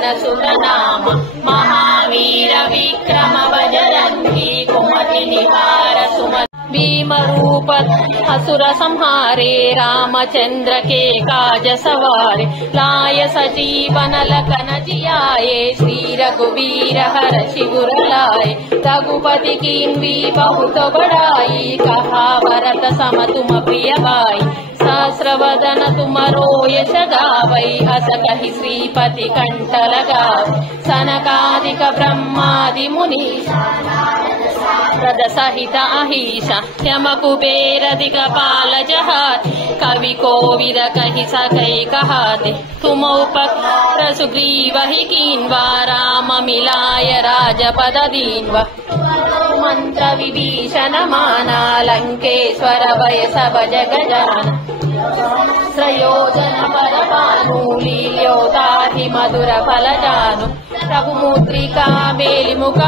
पवन सुत नाम महावीर विक्रम बजरंगी कुमति निवार सुमति भीम रूप असुर संहारे रामचंद्र के काज सवारे लाय सजीवन लखन जियाए श्री रघुवीर हर शिवर लाए रघुपति कीन्वी बहुत बड़ाई कहा भरत सम तुम प्रिय भाई सहस्रवदन तुमरो यश गावै अस कहि श्रीपति कंठ लगावै सनकादिक ब्रह्मादि मुनीषा नारद सहित अहिषा यम कुबेर दिगपाल जहाते कवि कोविद कहि सकै कहाते तुम उपकार सुग्रीव ही कीन्वा राम मिलाय राजपद दीन्वा मंत्र विभीषण माना लंकेश्वर वै सब जग जाना श्रयोजन पर लील्योताहि मधुर फल जानु रघुमुद्रिका मेलि मुख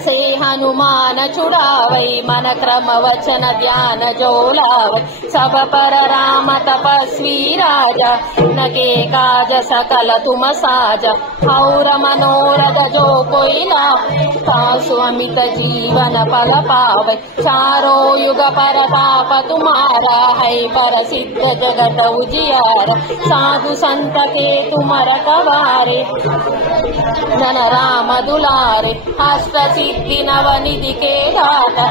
से हनुमान छुड़ावै मन क्रम वचन ध्यान जो लावै सब पर राम तपस्वी राजा नगे काज सकल तुम साजा और मनोरथ जो कोई लावै तासु अमित जीवन फल पावै चारो युग परताप तुम्हारा है प्रसिद्ध जगत उजियारा साधु संत के तुम रखवारे धन राम दुलारे अष्ट सिद्धि नवनिधि के दाता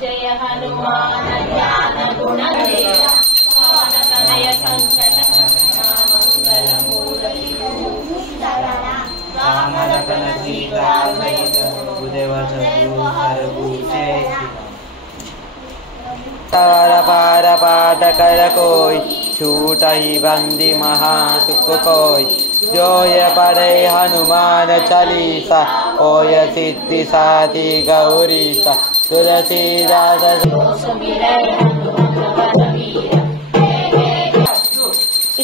जय हनुमान ज्ञान गुण तनय संकट मंगल मूर्ति राम लखन सीता सहित पार पाठ कर कोई छूट ही बंदी महासुख कोई जोय पढ़े हनुमान चालीसा होय सिद्धि साधी गौरीसा तुलसीदास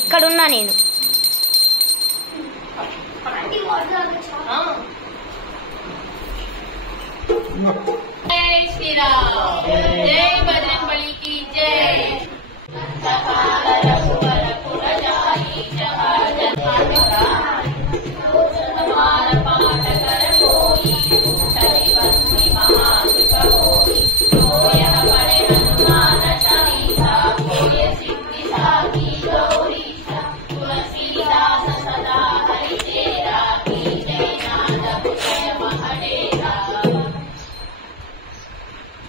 ఇక్కడున్నా నేను जय श्री राम जय बजरंगबली की जय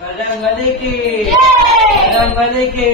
बजरंगबली की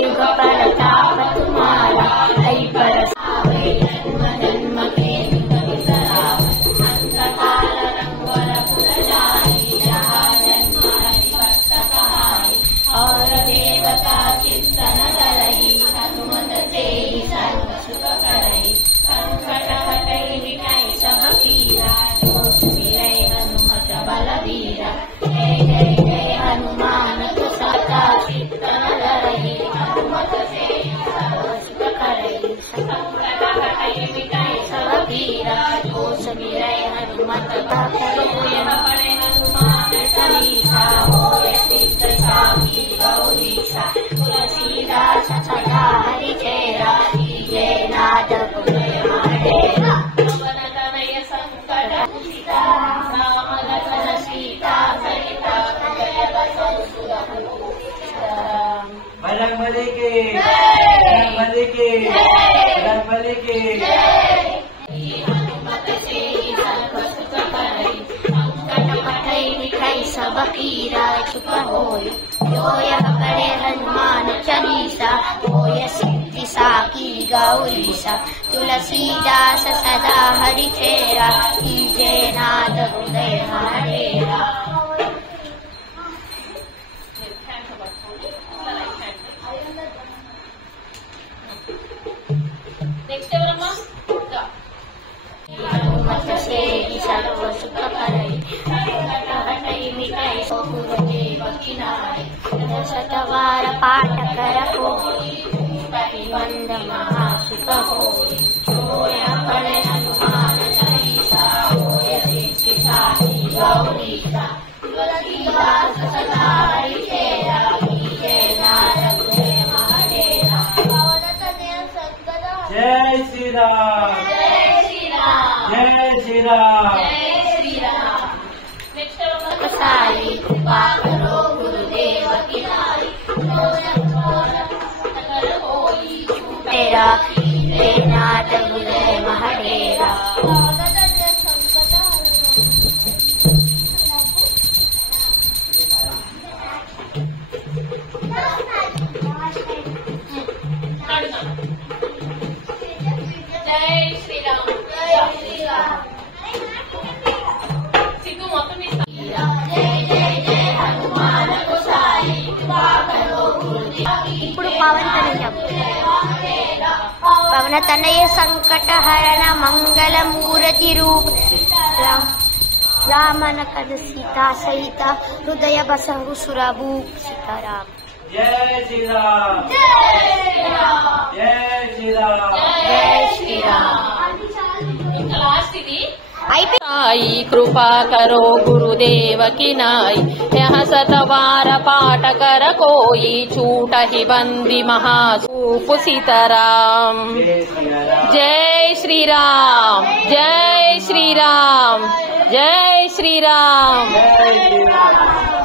युग परताप तुम्हारा है परसावे जन्म जन्म के दुख बिसरावे अंत काल रंगवर पुर जाई जहाँ जन्म हरि भक्त कहाई और देवता कीर्तन करई हनुमत से सर्व सुख करई संकट हटई मिटाई सब पीरा जो सुमिरै हनुमत बलबीरा जय जय जय हनुमान सदा कीर्तन करई हनुमत से सर्व सुख करई संकट हटई मिटाई सब पीरा जो सुमिरै हनुमत बलबीरा पड़े हनुमान चालीसा होय सिद्ध साखी गौरीसा तुलसीदास सदा हरि चेरा कीजे नाद पुरे माडेरा पवन तनय संकट हरिता राम लखन सीता सहित जय बजरंगबली की बजरंगबली की बजरंगबली की हनुमत से सर्व सुख करई संकट हटई मिटाई सब पीरा चुप होय जो यह पढ़े हनुमान चालीसा होय सिद्धि साखी गौरीसा तुलसीदास सदा हरि चेरा कीजे नाद हृदय हरेरा नेक्स्ट ब्रह्मा हनुमत से सर्व सुख करई संकट हटई मिटाई सब देव किनारे शतवार पाठ कर कोई प्रतिबंध महासुख होय जोय पढ़े हनुमान चालीसा होय सिद्धि साखी गौरीसा तुलसीदास सदा राम साई कृपा करो गुरुदेव की नाई तेरा नाथ गुरुदेव महाडेरा జై శ్రీరామ్ జై శ్రీరామ్ సిద్ధు మొత్తం ఇప్పుడు పవన్ తనయం పవన తనయ సంకట హరణ మంగళ మూర్తి రూప రామన కద సీతా సహిత హృదయ బసహు సురభూ సీతారామ जय श्री राम जय श्री राम జై శ్రీరామ్ लास्ट ఇది साई कृपा करो गुरुदेव की नाई यह सतवार पाठ कर कोई छूट ही बंदी महासूप सीताराम जय श्री राम जय श्री राम जय श्री राम जय श्री राम